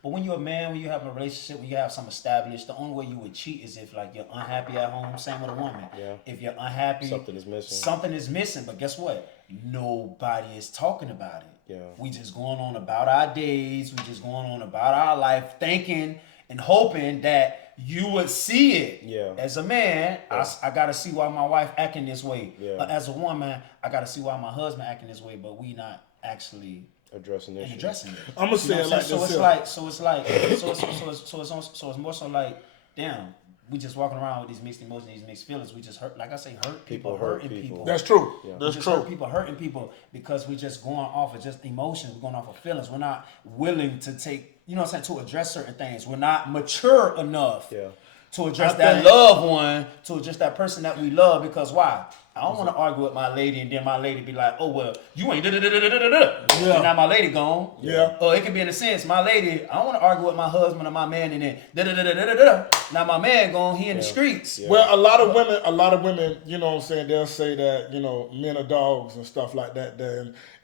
But when you're a man, when you have a relationship, when you have something established, the only way you would cheat is if like you're unhappy at home. Same with a woman. Yeah. If you're unhappy, Something is missing. Something is missing. But guess what? Nobody is talking about it. Yeah. We just going on about our days. We just going on about our life, thinking and hoping that you would see it. Yeah. As a man, I gotta see why my wife acting this way. Yeah. As a woman, I gotta see why my husband acting this way. But we not actually Addressing this. addressing it. I'm gonna say it like so this. it's more so like, damn, we just walking around with these mixed emotions, these mixed feelings. We just hurt, like I say, hurt people, hurting people. That's true. We That's just true. hurt people hurting people because we just going off of just emotions. We're going off of feelings. We're not willing to take, you know what I'm saying, to address certain things. We're not mature enough Yeah. to address that loved one, to address that person that we love. Because why? I don't want to argue with my lady and then my lady be like, oh, well, you ain't da-da-da-da-da-da-da. Yeah. And now my lady gone. Yeah. Or it can be in a sense, my lady, I don't want to argue with my husband or my man and then da-da-da-da-da-da. Now my man gone, he in the streets. Yeah. Well, a lot of women, you know what I'm saying, they'll say that, you know, men are dogs and stuff like that.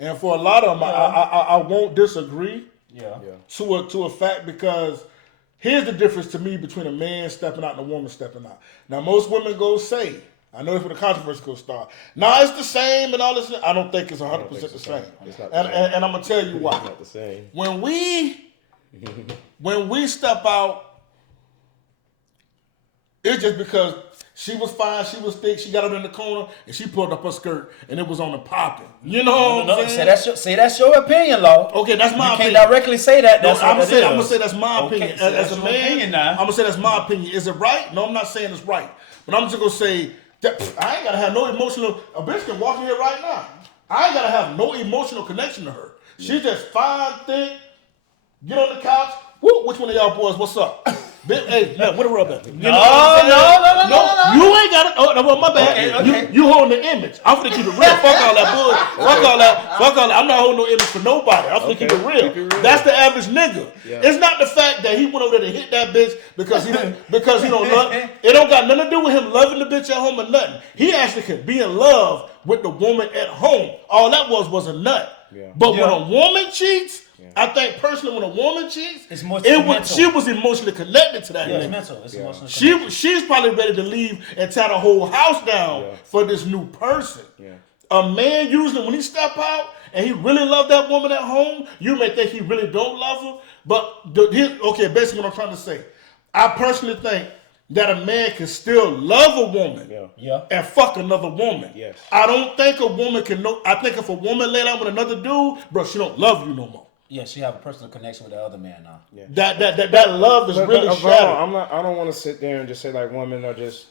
And for a lot of them, I won't disagree to a fact, because here's the difference to me between a man stepping out and a woman stepping out. Now, most women go say, I know that's where the controversy will start. Nah, it's the same and all this. I don't think it's 100% the same. It's not And I'm gonna tell you why. It's not the same. When we step out, it's just because she was fine, she was thick, she got up in the corner, and she pulled up her skirt, and it was on the popping. You know what I'm saying? That's your opinion, Law. Okay, that's my opinion. You can't directly say that. No, That's I'm what gonna say that's my opinion. so As that's a your man, opinion now. I'm gonna say that's my opinion. Is it right? No, I'm not saying it's right. But I'm just gonna say that I ain't gotta have no emotional. A bitch can walk in here right now. I ain't gotta have no emotional connection to her. She's just fine, thick. Get on the couch. Woo, which one of y'all boys? What's up? Hey, man, what a rub at? You know what I'm saying? No. You ain't got it. Oh, no, my bad. Okay. You holding the image. I'm finna keep it real. Fuck all that bull. Fuck all that. I'm not holding no image for nobody. I'm finna keep it real. That's the average nigga. Yeah. It's not the fact that he went over there to hit that bitch because he don't love. It don't got nothing to do with him loving the bitch at home or nothing. He actually could be in love with the woman at home. All that was a nut. Yeah. But when a woman cheats, I think personally, when a woman cheats, she was emotionally connected to that Yeah, nigga. it's mental. It's emotional. She's probably ready to leave and tear the whole house down for this new person. Yeah. A man usually, when he step out and he really love that woman at home, you may think he really don't love her. But basically what I'm trying to say, I personally think that a man can still love a woman and fuck another woman. Yes. I don't think a woman can know. I think if a woman lay down with another dude, bro, she don't love you no more. Yeah, she have a personal connection with the other man now. Yeah. That love is really shattered. I don't want to sit there and just say like women are just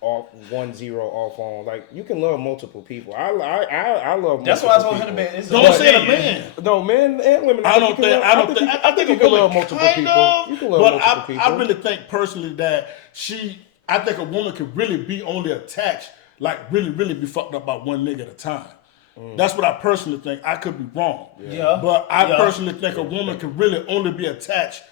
off 1-0 off on. Like you can love multiple people. I love. That's why I told him to be. Don't say a man. No, men and women. I think you can love multiple people. You can love multiple people. I really think personally that I think a woman could really be only attached, like really, really be fucked up by one nigga at a time. That's what I personally think. I could be wrong. Yeah. But I personally think a woman could really only be attached.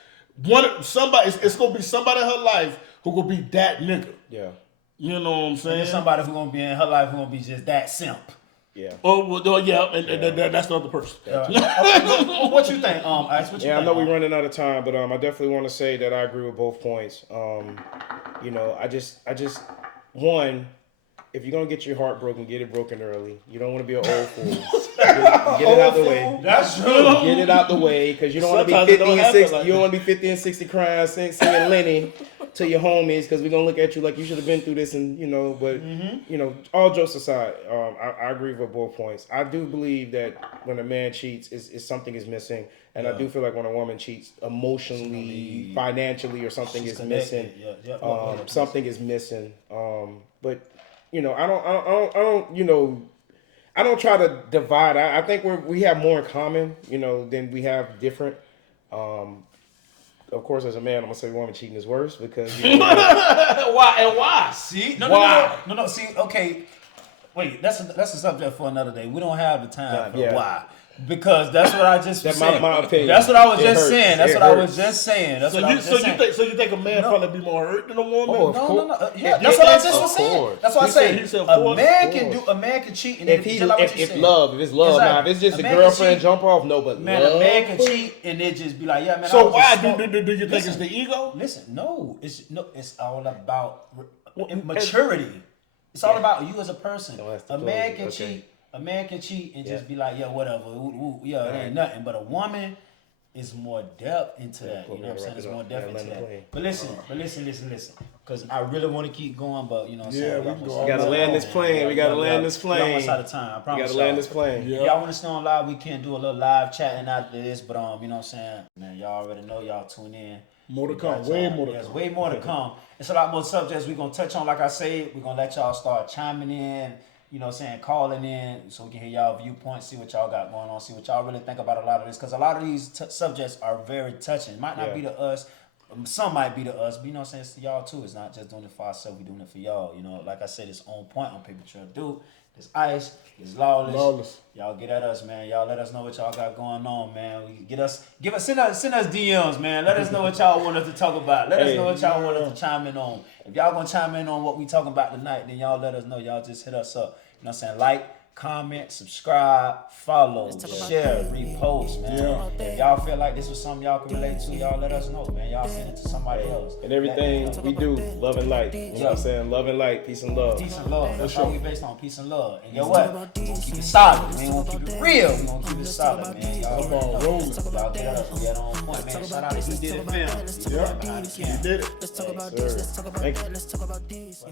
It's gonna be somebody in her life who will be that nigga. Yeah. You know what I'm saying? And somebody who gonna be in her life who gonna be just that simp. Yeah. That's the other person. What you think? Ice, what you think? I know we're running out of time, but I definitely want to say that I agree with both points. I just one. If you're gonna get your heart broken, get it broken early. You don't want to be an old fool. Get it out the way. That's true. Get it out the way, because you don't want to be 50 and 60. You don't want to be 50 and 60 crying, singing Lenny to your homies, because we're gonna look at you like you should have been through this, and But all jokes aside, I agree with both points. I do believe that when a man cheats, is something is missing, and I do feel like when a woman cheats, emotionally, financially, or something is missing. Something is missing. But I don't try to divide. I think we have more in common, than we have different. Of course, as a man, I'm gonna say woman cheating is worse because why? See, no. See, okay, wait. That's a subject for another day. We don't have the time for why. Because that's what I just was saying. My opinion. That's what I was just saying. That's what I was just saying. So you think a man probably be more hurt than a woman? No. Yeah, that's what I just was saying. That's what I say. A man can cheat, and if it's love, exactly. Now if it's just a girlfriend jump off, no, but man, a man can cheat and it just be like, yeah, man. So why do you think it's the ego? Listen, it's all about maturity. It's all about you as a person. A man can cheat. A man can cheat and just be like, yeah, whatever. It ain't nothing. But a woman is more depth into that. You know what I'm saying? There's more depth into that. But listen. Because I really want to keep going, but you know what I'm saying? We gotta land this plane. We gotta land this plane. We're almost out of time. I promise. We gotta land this plane. Yeah. Y'all want to stay on live? We can't do a little live chatting after this, but you know what I'm saying? Man, y'all already know. Y'all tune in. More to come. Way more to come. There's way more to come. It's a lot more subjects we're gonna touch on. Like I said, we're gonna let y'all start chiming in. You know what I'm saying, calling in so we can hear y'all viewpoints, see what y'all got going on, see what y'all really think about a lot of this. Because a lot of these subjects are very touching. It might not be to us, Some might be to us, but you know what I'm saying, it's to y'all too. It's not just doing it for ourselves, we doing it for y'all. You know, like I said, it's on point on Paper Trail Dude. It's Ice, it's Lawless. Y'all get at us, man. Y'all let us know what y'all got going on, man. Send us DMs, man. Let us know what y'all want us to talk about. Let us know what y'all want us to chime in on. If y'all gonna chime in on what we talking about tonight, then y'all let us know. Y'all just hit us up. You know what I'm saying? Like, comment, subscribe, follow, share, repost, man. If y'all feel like this was something y'all can relate to, y'all let us know, man. Y'all send it to somebody else. And everything we do, love and light. You know what I'm saying? Love and light, peace and love. Peace and love. That's all we based on, peace and love. And you know what? We gonna keep it solid. We ain't gonna keep it real. We gonna keep it solid, man. Y'all get us. We get on point, man. Shout out to He Did It Film. Yeah, he did it. Thank you. Let's talk about this.